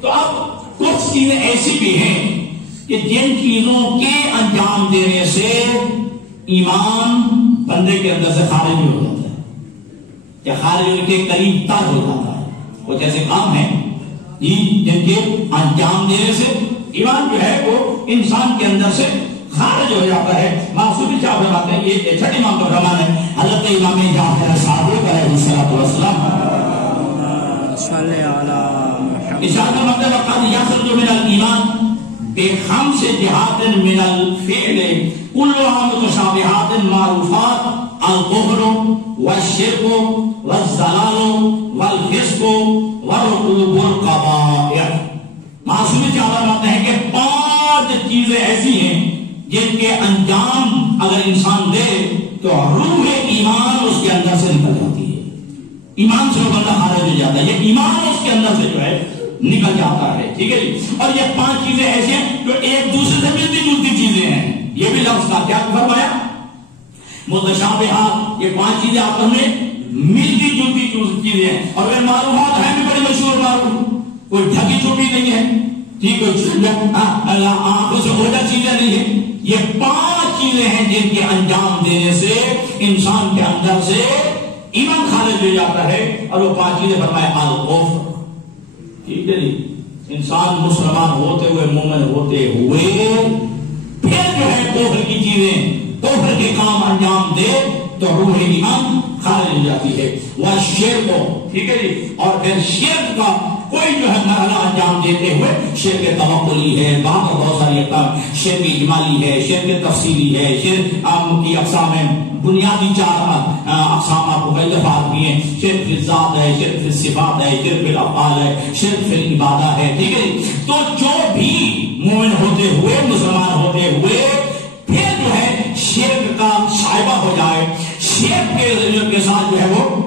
تو اب کچھ چیزیں ایسی بھی ہیں کہ جن چیزوں کے انجام دینے سے ایمان بندے کے اندر سے خارج ہو جاتا ہے یا خارج ان کے قریب تر ہو جاتا ہے. کچھ ایسے کام ہیں جن کے انجام دینے سے ایمان جو ہے وہ انسان کے اندر سے خارج ہو جاتا ہے. معصومی کیا فرماتے ہیں؟ یہ چھٹے امام کا فرمان ہے حضرت امام جعفر صادق علیہ السلام صلی علی محمد اشارہ مطلب قد یخرج من الایمان بخمس جہات من الفعل كلها متشابهات معروفات الكفر والشرك والضلال والفسق وركوب القبائح. معصومی کیا فرماتے ہیں کہ 5 چیزیں ایسی ہیں جن کے انجام اگر انسان دے تو روح ایمان اس کے اندر سے نکل جاتی ہے. ایمان سے وہ بندہ خارج ہو جاتا ہے. یہ ایمان اس کے اندر سے جو ہے نکل جاتا ہے. ٹھیک ہے جی. اور یہ 5 چیزیں ایسی ہیں جو ایک دوسرے سے ملتی جلتی چیزیں ہیں. یہ بھی لفظ کا کیا فرمایا؟ متشابہات. یہ 5 چیزیں آپس میں ملتی جلتی چیزیں ہیں. اور وہ معلومات ہیں بھی بڑی مشہور معلوم, کوئی ڈھکی چھپی نہیں ہے. ٹھیک ہے, آنکھوں سے اوجھا چیزیں نہیں ہیں. یہ 5 چیزیں ہیں جن کے انجام دینے سے انسان کے اندر سے ایمان خارج ہو جاتا ہے. اور وہ 5 چیزیں فرمائے الکفر. ٹھیک ہے جی. انسان مسلمان ہوتے ہوئے مومن ہوتے ہوئے پھر جو ہے کفر کی چیزیں, کفر کے کام انجام دے تو روح ایمان خارج ہو جاتی ہے. وہ شرک, ٹھیک ہے جی. اور پھر شرک کا کوئی جو ہے مرحلہ انجام دیتے ہوئے شرک توکلی ہے, بہت ساری اقسام, شرک اجمالی ہے, شرک تفصیلی ہے, شرک کی اقسام ہے. بنیادی 4 اقسام آپ کو مختلف بھی ہیں. شرک فی الذات ہے, شرک فی الصفات ہے, شرک فی الافعال ہے, شرک فی العبادہ ہے. ٹھیک ہے. تو جو بھی مومن ہوتے ہوئے مسلمان ہوتے ہوئے پھر جو ہے شرک کا شائبہ ہو جائے, شرک کے ساتھ جو ہے وہ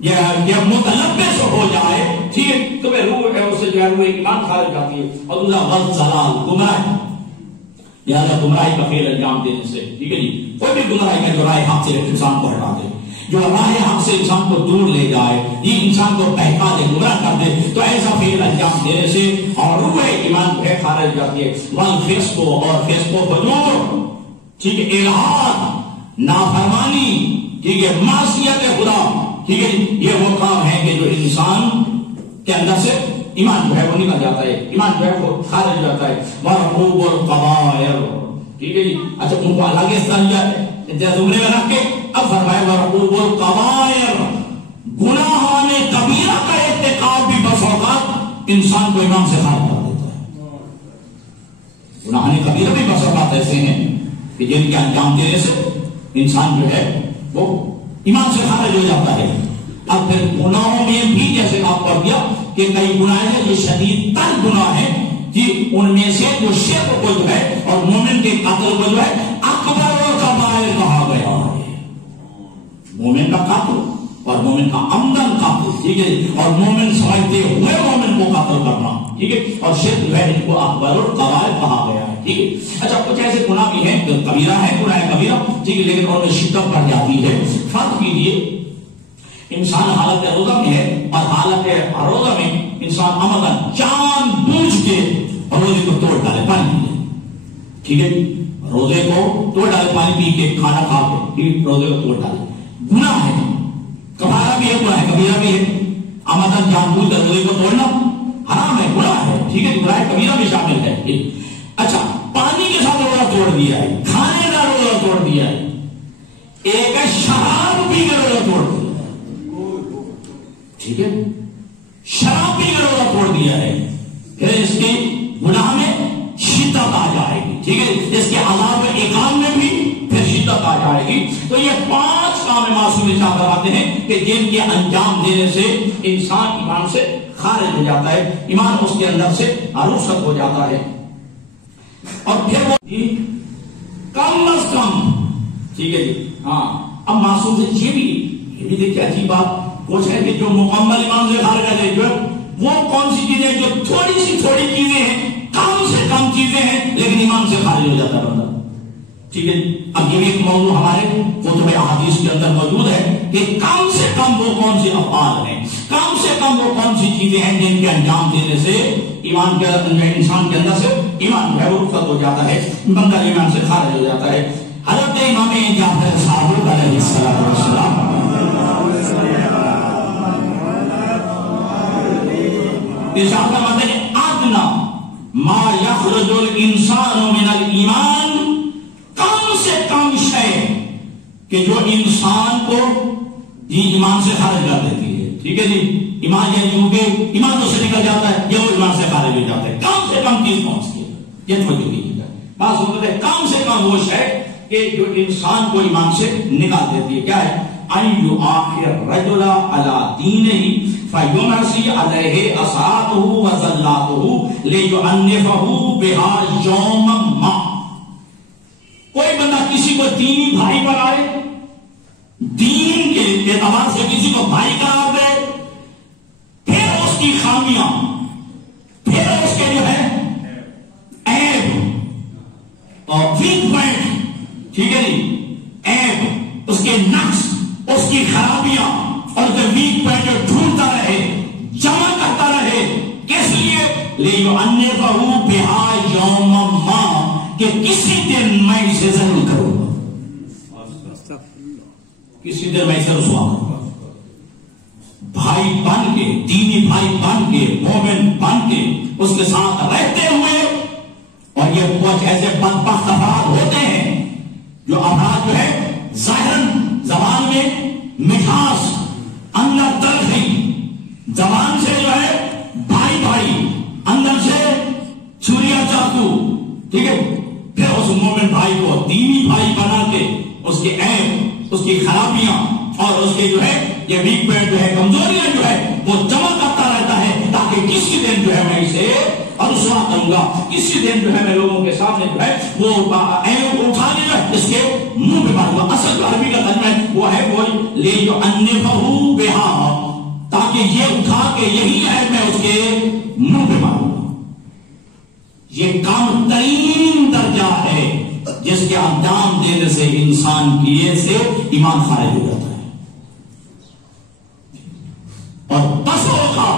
یا متلبس ہو جائے, ٹھیک ہے, تو وہ روح ہے اس سے جو ہے وہ ایمان خارج جاتی ہے. اور دوسرا والضلال, گمراہ, لہذا گمراہی کا فعل انجام دینے سے, ٹھیک ہے جی, کوئی بھی گمراہی کا جو راہ حق سے انسان کو ہٹا دے, جو راہ حق سے انسان کو دور لے جائے, یہ انسان کو بہکا دے, گمراہ کر دے, تو ایسا فعل انجام دینے سے اور روح ایمان ہے خارج جاتی ہے. والفسق, اور فسق و فجور, ٹھیک ہے, الہات, نافرمانی, ٹھیک ہے, معصیت خدا, ٹھیک ہے, یہ وہ کام ہے کہ جو انسان کے اندر سے ایمان جو ہے وہ نکل جاتا ہے, ایمان جو ہے وہ خارج ہو جاتا ہے. ورکوب القبائر, ٹھیک ہے جی. اچھا, ان کو الگ اس طرح زمرے میں رکھ کے اب فرمائے ورکوب القبائر, گناہان کبیرہ کا ارتکاب بھی بس اوقات انسان کو ایمان سے خارج کر دیتا ہے. گناہان کبیرہ بھی بس اوقات ایسے ہیں کہ جن کے انجام دینے سے انسان جو ہے وہ ایمان سے خارج ہو جاتا ہے. اب پھر گناہوں میں بھی جیسے آپ پڑھ دیا کہ کئی گناہ ہیں جو شدید تر گناہ ہیں کہ ان میں سے جو شرک کو جو ہے اور مومن کے قتل کو جو ہے اکبر کبائر کہا گیا ہے. مومن کا قتل اور مومن کا عمدن قتل, ٹھیک ہے, اور مومن سمجھتے ہوئے مومن کو قتل کرنا, ٹھیک ہے, اور شرک جو ہے ان کو اکبر القبائر کہا گیا ہے. ٹھیک ہے. اچھا, کچھ ایسے گناہ بھی ہیں جو کبیرہ ہے, گناہ کبیرہ, ٹھیک ہے, لیکن ان میں شدت بڑھ جاتی ہے. فرق کیجیے, انسان حالت روزہ میں ہے اور حالت روزہ میں انسان عمدن جان بوجھ کے روزے کو توڑ ڈالے, پانی پی لے, ٹھیک ہے, روزے کو توڑ ڈالے, پانی پی کے, کھانا کھا کے روزے کو توڑ ڈالے, گناہ ہے. کبیرہ بھی ہے, گناہ کبیرہ بھی ہے. عمدن جان بوجھ کر روزے کو توڑنا حرام ہے, گناہ ہے, ٹھیک ہے, گناہ کبیرہ بھی شامل ہے. اچھا, پانی کے ساتھ روزہ توڑ دیا ہے, کھانے کا روزہ توڑ دیا ہے, ایک شراب پی کر روزہ توڑ دیا, ٹھیک ہے, شراب پی کر روزہ توڑ دیا ہے, پھر اس کے گناہ میں شدت آ جائے گی, ٹھیک ہے, اس کے عذاب اقام میں بھی پھر شدت آ جائے گی. تو یہ 5 کام معصوم انسان کراتے ہیں کہ جن کے انجام دینے سے انسان ایمان سے خارج ہو جاتا ہے, ایمان اس کے اندر سے رخصت ہو جاتا ہے. اور پھر وہ کم از کم, ٹھیک ہے جی, ہاں, اب معصوم سے یہ بھی دیکھیں عجیب بات, کچھ ہے کہ جو مکمل ایمان سے خارج آ جائے, جو وہ کون سی چیزیں جو تھوڑی چیزیں ہیں, کم سے کم چیزیں ہیں, لیکن ایمان سے خارج ہو جاتا ہے بندہ. ٹھیک ہے, اب یہ بھی ایک موضوع ہمارے کتب احادیث کے اندر موجود ہے کہ کم سے کم وہ کون سی افعال ہیں، کم سے کم وہ کون سی چیزیں ہیں جن کے انجام دینے سے ایمان کے انسان کے اندر سے ایمان جو ہے وہ رخصت ہو جاتا ہے، بندہ ایمان سے خارج ہو جاتا ہے۔ حضرت امام جعفر صادق علیہ السلام ارشاد فرماتے ہیں ادنا ما یخرج الانسان من الایمان، کم سے کم شے کہ جو انسان کو ایمان سے خارج کر دیتی ہے، ٹھیک ہے جی، ایمان یہ کیونکہ ایمان تو سے نکل جاتا ہے یہ وہ ایمان سے خارج ہو جاتا ہے، کم سے کم چیز پہنچتی ہے، یہ توجہ کیجیے گا، بات سنتے ہیں کم سے کم وہ شے کہ جو انسان کو ایمان سے نکال دیتی ہے، کیا ہے؟ ان یؤخر الرجل علی دینہ فیمسی علیہ اساتہ وزلاتہ لیعنفہ بها یوما ما، کوئی بندہ کسی کو دینی بھائی بنائے، دین کے اعتبار سے کسی کو بھائی قرار دے، پھر اس کی خامیاں، پھر اس کے جو ہے عیب اور ویک پوائنٹ، ٹھیک ہے جی، عیب، اس کے نقص، اس کی خرابیاں اور جو ویک پوائنٹ ڈھونڈتا رہے، جمع کرتا رہے، کس لیے؟ لیعنفہ بها یوما ما، کہ کسی دن میں اسے ضرور کروں گا، کسی دن میں اسے رسوا کروں گا، بھائی بن کے، دینی بھائی بن کے، مومن بن کے اس کے ساتھ رہتے ہوئے، اور یہ کچھ ایسے بدبخت افراد ہوتے ہیں جو افراد جو ہے ظاہراً زبان میں مٹھاس، اندر تلخی، زبان سے جو ہے بھائی بھائی، اندر سے چھریا چاقو، ٹھیک ہے، پھر اس مومن بھائی کو دینی بھائی بنا کے اس کے عیب، اس کی خرابیاں اور اس کے جو ہے یہ ویک پوائنٹ جو ہے، کمزوریاں جو ہے وہ جمع کرتا رہتا ہے، تاکہ کسی دن جو ہے میں اسے رسوا کروں گا، کسی دن جو ہے میں لوگوں کے سامنے جو ہے وہ عیب اٹھا لے گا، اس کے منہ پہ ماروں گا۔ اصل جو عربی کا ترجمہ وہ ہے وہ لیعنفہ بها، تاکہ یہ اٹھا کے یہی عیب میں اس کے منہ پہ ماروں گا۔ یہ کم ترین درجہ ہے جس کے انجام دینے سے انسان کیے سے ایمان خارج ہو جاتا ہے، اور بس ہوگا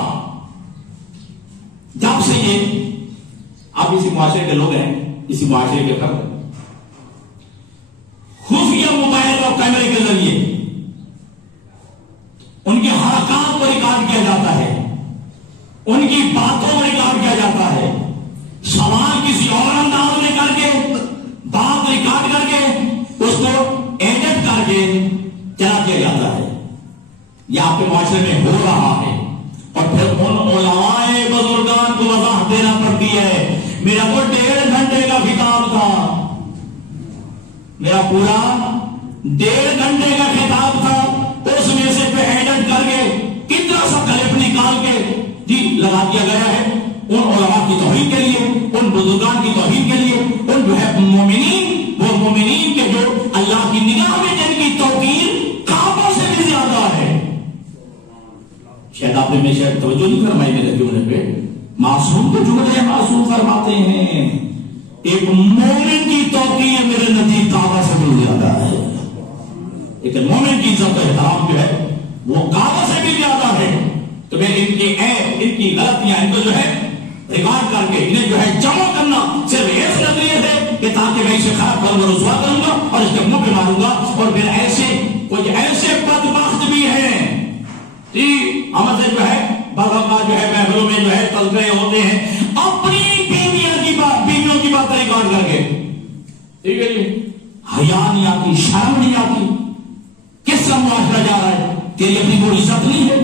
جب سے یہ آپ اسی معاشرے کے لوگ ہیں، اسی معاشرے کے فرد خفیہ موبائل اور کیمرے کے ذریعے ان کی حرکات کو ریکارڈ کیا جاتا ہے، ان کی باتوں کو ریکارڈ کیا جاتا ہے، سوال کسی اور انداز میں کر کے، بات ریکارڈ کر کے، اس کو ایڈٹ کر کے چلا دیا جاتا ہے۔ یہ آپ کے معاشرے میں ہو رہا ہے، اور پھر ان علماء بزرگان کو وضاحت دینا پڑتی ہے۔ میرا تو 1.5 گھنٹے کا خطاب تھا، میرا پورا 1.5 گھنٹے کا خطاب تھا، اس میں سے پہ ایڈٹ کر کے کتنا سا کلپ نکال کے جی لگا دیا گیا ہے ان علماء کی توہین کے لیے، ان بزرگان کی توہین کے لیے، ان جو ہے مومنین، وہ مومنین کے جو اللہ کی نگاہ میں جن کی توقیر کعبہ سے بھی زیادہ ہے۔ شاید آپ نے شاید توجہ نہیں فرمائی میرے جملے پہ، معصوم کے جملے معصوم فرماتے ہیں، ایک مومن کی توقیر میرے نزدیک کعبہ سے بھی زیادہ ہے، لیکن مومن کی عزت و احترام جو ہے وہ کعبہ سے بھی زیادہ ہے۔ تو میں ان کے عیب، ان کی غلطیاں، ان کو جو ہے ریکارڈ کر کے انہیں جو ہے جمع کرنا صرف اس نظریے سے کہ تاکہ میں اسے خراب کروں گا، رسوا کروں گا اور اس کے منہ پہ ماروں گا، اور پھر ایسے کچھ ایسے بدبخت بھی ہیں جی ہم سے جو ہے بغا جو ہے محفلوں میں جو ہے تلقے ہوتے ہیں اپنی بیویوں کی بات ریکارڈ کر کے، ٹھیک ہے جی، حیا نہیں آتی، شرم نہیں آتی، کس طرح معاشرہ جا رہا ہے؟ تیری اپنی کوئی عزت نہیں ہے،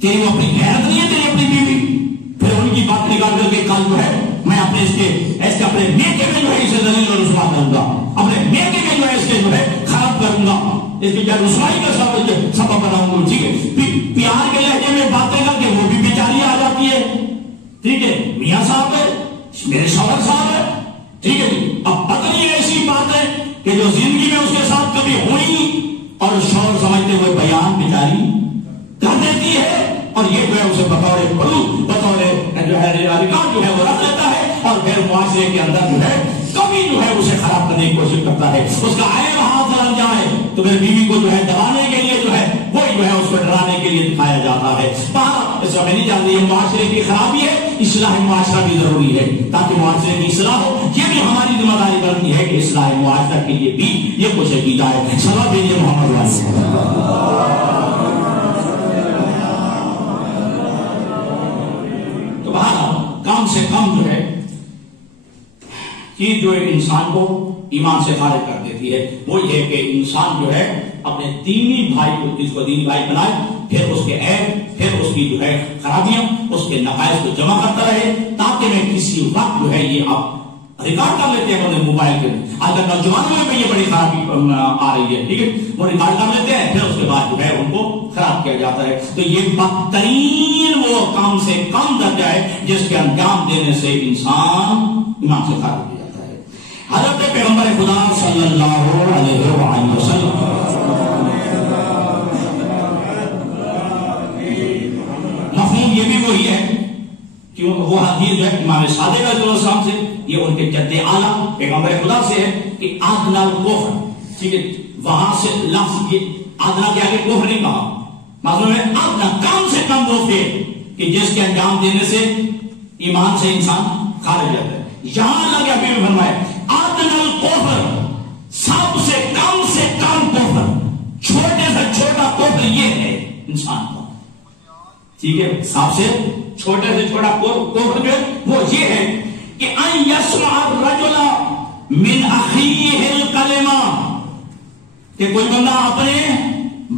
تیری اپنی غیرت نہیں ہے، تیری اپنی بیوی، پھر ان کی بات نکال کر کے کل جو ہے میں اپنے اس کے اپنے میکے میں جو ہے اسے ذلیل اور رسوا کروں گا، اپنے میکے میں جو ہے اس کے جو ہے خراب کروں گا، اس کی جو رسوائی کا سبب بناؤں گا، ٹھیک ہے۔ پیار کے لہجے میں باتیں کر کے وہ بھی بیچاری آ جاتی ہے، ٹھیک ہے، میاں صاحب ہے، میرے شوہر صاحب ہے، ٹھیک ہے جی، اب پتلی ایسی بات ہے کہ جو زندگی میں اس کے ساتھ کبھی ہوئی اور شوہر سمجھتے ہوئے بیان بیچاری کر دیتی ہے، اور یہ جو ہے اسے بطور جو ہے ریکارڈ جو ہے وہ رکھ لیتا ہے، اور پھر معاشرے کے اندر جو ہے کبھی جو ہے اسے خراب کرنے کی کوشش کرتا ہے، اس کا عیب ہاتھ لگ جائے تو پھر بیوی کو جو ہے دبانے کے لیے جو ہے جو ہے اس کو ڈرانے کے لیے دکھایا جاتا ہے. اس میں نہیں جانتے یہ معاشرے کی خرابی ہے, اصلاح معاشرہ بھی ضروری ہے تاکہ معاشرے کی اصلاح ہو. یہ بھی ہماری ذمہ داری بنتی ہے کہ اصلاح معاشرہ کے لیے بھی یہ کوشش کی جائے. سبب یہ محمد تو کم سے کم جو ہے چیز جو انسان کو ایمان سے خارج کر دیتی ہے وہ یہ کہ انسان جو ہے اپنے دینی بھائی کو, جس کو دینی بھائی بنائے, پھر اس کے عیب, پھر اس کی جو ہے خرابیاں, اس کے نقائص کو جمع کرتا رہے تاکہ میں کسی وقت جو ہے یہ آپ ریکارڈ کر لیتے ہیں موبائل کے. آج کل نوجوانوں میں یہ بڑی خرابی آ رہی ہے, ٹھیک ہے, وہ ریکارڈ کر لیتے ہیں, پھر اس کے بعد جو ہے ان کو خراب کیا جاتا ہے. تو یہ بدترین وہ کم سے کم درجہ ہے جس کے انجام دینے سے انسان ایمان سے خارج ہو جاتا ہے. حضرت پیغمبر خدا صلی اللہ علیہ وآلہ وسلم مفہوم یہ بھی وہی ہے کہ وہ حدیث جو ہے امام صادق علیہ السلام سے, یہ ان کے جد اعلیٰ پیغمبر خدا سے ہے کہ ادنی الکفر, ٹھیک ہے, وہاں سے لفظ یہ ادنی کے آگے کفر نہیں کہا, مطلب ہے ادنی کم سے کم وہ فعل کہ جس کے انجام دینے سے ایمان سے انسان خارج جاتا ہے. یہاں اللہ کے حبیب نے فرمایا ادنی الکفر, سب سے کم کفر, چھوٹے سے چھوٹا کفر یہ ہے انسان کا, ٹھیک ہے, سب سے چھوٹے سے چھوٹا کفر جو ہے وہ یہ ہے کہ ان یسمع الرجل من اخیہ الکلمہ, کہ کوئی بندہ اپنے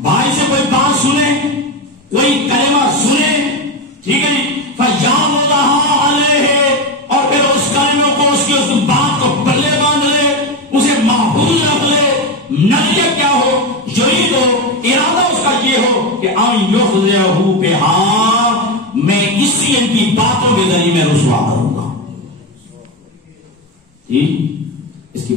بھائی سے کوئی بات سنے, کوئی کلمہ سنے, ٹھیک ہے, فیعملها علیہ, اور پھر اس کلمے کو اس بات کو پلے باندھ لے, اسے محفوظ رکھ لے. نتیجہ کیا ہو, یہی تو ارادہ اس کا یہ ہو کہ ان یخذہ بہا, میں اسی ان کی باتوں کے ذریعے میں رسوا کروں گا. اس کی